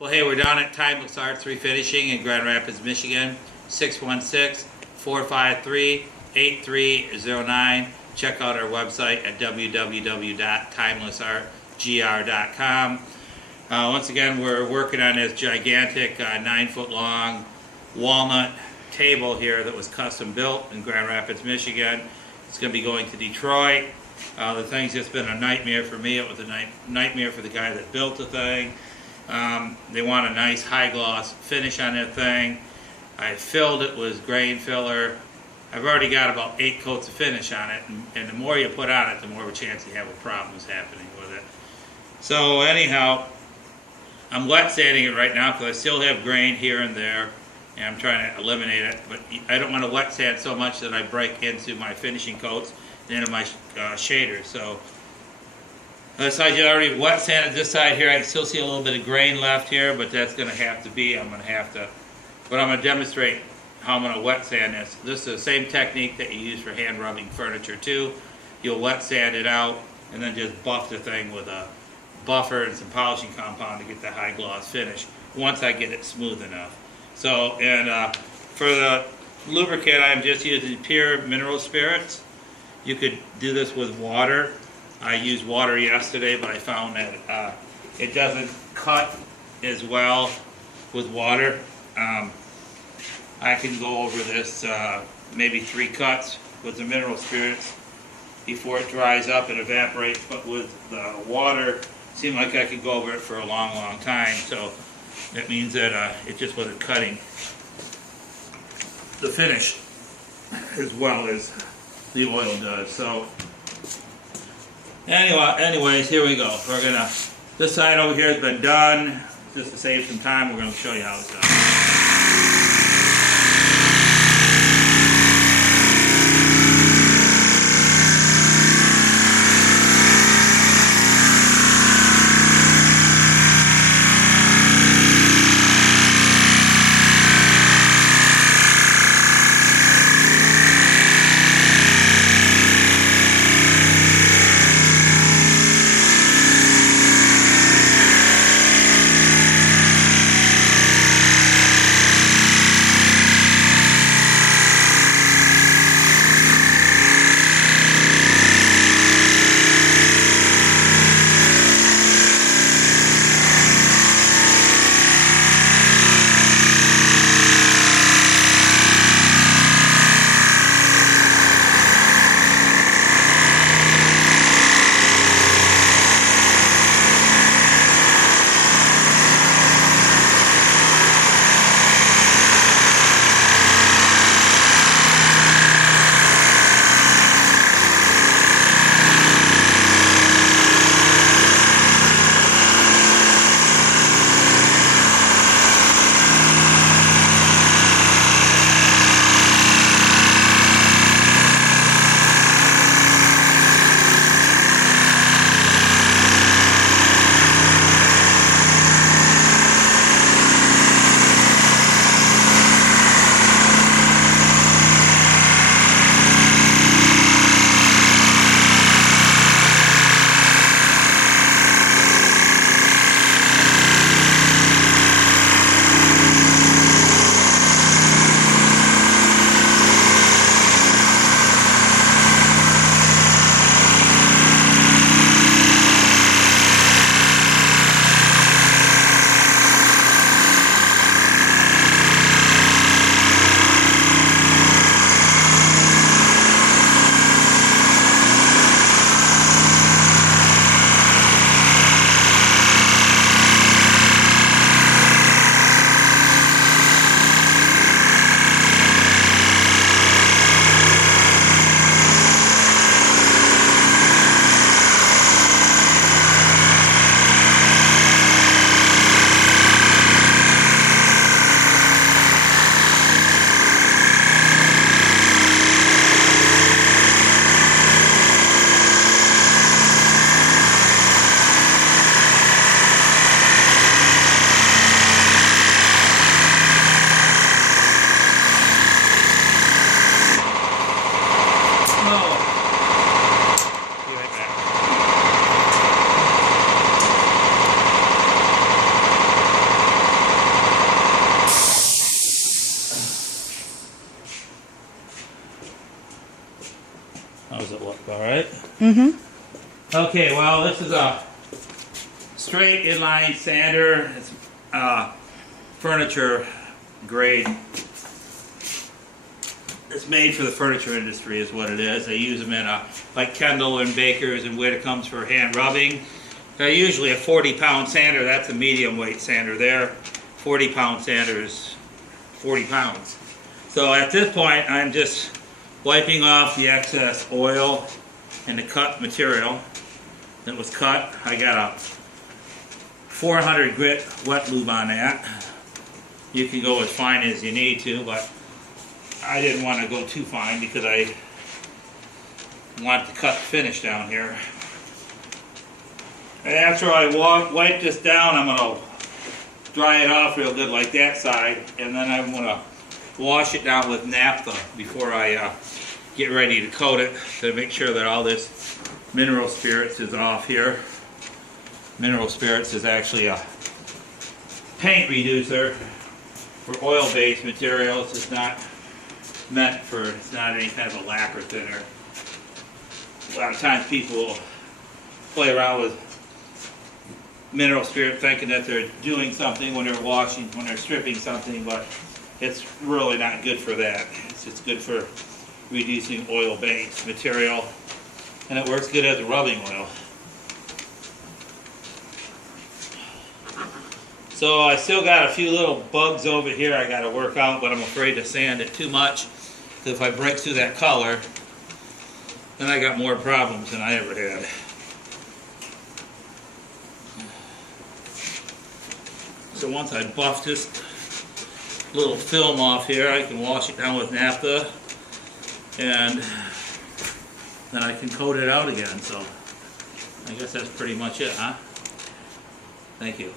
Well, hey, we're down at Timeless Arts Refinishing in Grand Rapids, Michigan, 616-453-8309. Check out our website at www.timelessartgr.com. Once again, we're working on this gigantic 9-foot-long walnut table here that was custom built in Grand Rapids, Michigan. It's going to be going to Detroit. The thing's just been a nightmare for me. It was a nightmare for the guy that built the thing. They want a nice high gloss finish on that thing. I filled it with grain filler. I've already got about 8 coats of finish on it, and the more you put on it, the more of a chance you have a problems happening with it. So anyhow, I'm wet sanding it right now because I still have grain here and there, and I'm trying to eliminate it, but I don't want to wet sand so much that I break into my finishing coats and into my shaders. So this side you already wet sanded this side here. I can still see a little bit of grain left here, but that's going to have to be, but I'm going to demonstrate how I'm going to wet sand this. This is the same technique that you use for hand rubbing furniture too. You'll wet sand it out and then just buff the thing with a buffer and some polishing compound to get the high gloss finish once I get it smooth enough. So, and for the lubricant, I'm just using pure mineral spirits. You could do this with water. I used water yesterday, but I found that it doesn't cut as well with water. I can go over this maybe 3 cuts with the mineral spirits before it dries up and evaporates, but with the water, it seemed like I could go over it for a long, long time. So that means that it just wasn't cutting the finish as well as the oil does. So anyways, here we go. We're gonna, this side over here has been done. Just to save some time, we're gonna show you how it's done. Okay, well, this is a straight inline sander. It's furniture grade. It's made for the furniture industry is what it is. They use them in like Kendall and Baker's and Whitcomb's for hand rubbing. They're usually a 40-pound sander. That's a medium weight sander there. 40-pound sander is 40 pounds. So at this point, I'm just wiping off the excess oil and the cut material that was cut. I got a 400 grit wet lube on that. You can go as fine as you need to, but I didn't want to go too fine because I want to cut the finish down here. And after I wipe this down, I'm going to dry it off real good like that side, and then I'm going to wash it down with naphtha before I get ready to coat it to make sure that all this mineral spirits is off here. Mineral spirits is actually a paint reducer for oil-based materials. It's not meant for, it's not any kind of a lacquer thinner. A lot of times people will play around with mineral spirit thinking that they're doing something when they're washing, when they're stripping something, but it's really not good for that. It's just good for reducing oil-based material, and it works good as a rubbing oil. So I still got a few little bugs over here I got to work out, but I'm afraid to sand it too much, because if I break through that color, then I got more problems than I ever had. So once I buff this little film off here, I can wash it down with naphtha, and then I can coat it out again. So I guess that's pretty much it, huh? Thank you.